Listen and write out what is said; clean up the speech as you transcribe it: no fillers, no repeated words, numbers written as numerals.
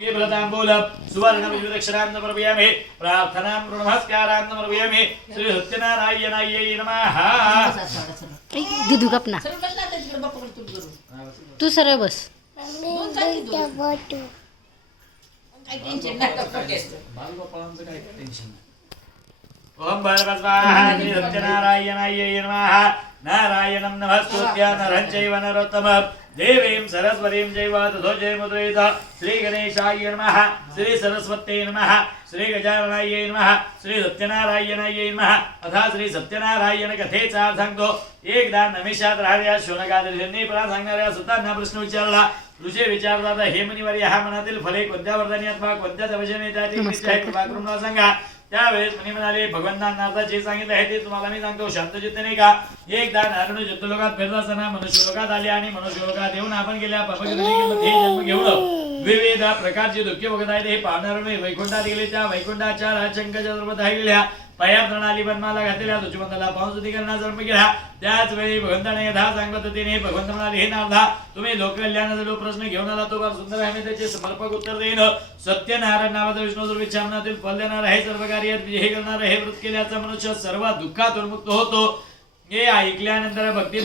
केवलतांबूलं सुवर्णविदुदक्षरान् प्रभयामि प्रार्थनां नमस्कारान् प्रभयामि श्री सत्यनारायणाय नमः। दुधू कपना तू सरळ बस। ओम भगवत्वाहा श्री सत्यनारायणाय नमः। नारायणं नमस्तुत्य नरं चैव नरोत्तमं देवीं सरस्वतीं चैव ततो जयमुद्रयेत। श्री गणेशाय नमः। श्री सरस्वत्यै नमः। श्री गजाननाय नमः। श्री सत्यनारायणाय नमः। अथा श्री सत्यनारायण कथेचा सांगतो। एकदा नमिषात राहणाऱ्या शोनकादरींनी पुन्हा सांगणाऱ्या सुतांना प्रश्न विचारला। ऋषी विचारतात, हे मुनिवर, ह्या मनातील फले कोणत्या वरदानी अथवा कोणत्या तपस्येने त्याची कृपा करून मला सांगा। त्यावेळेस मुनी म्हणाले, भगवंतांना जे सांगितले आहे ते तुम्हाला मी सांगतो, शांतचित्ताने का। एकदा नारायण जत्तलोकात फिरत असताना मनुष्यलोकात आले आणि मनुष्यलोकात येऊन आपण गेल्या पापकर्मांमध्ये जन्म घेऊन विविध प्रकारची दुःखे भोगत आहेत हे पाहणार नाही। वैकुंठात गेले, त्या वैकुंठाच्या राजशंकराच्या सर्वात राहिलेल्या पाया प्रणाली बनमाला घातलेल्या दुष्मंताला पावसुती करण्याचा जन्म गेला। त्याच वेळी भगवंताने यथा सांगत होते, भगवंत म्हणाले, हे नारदा, तुम्ही लोककल्याणाचा जो प्रश्न घेऊन आला तो फार सुंदर आहे, मी त्याचे समर्पक उत्तर देईन। सत्यनारायण नावाचा विष्णू विचारणातील फल देणार आहे, सर्व कार्यात विजय करणार हे व्रत केल्याचा मनुष्य सर्व दुःखातून मुक्त होतो। हे ऐकल्यानंतर भक्ती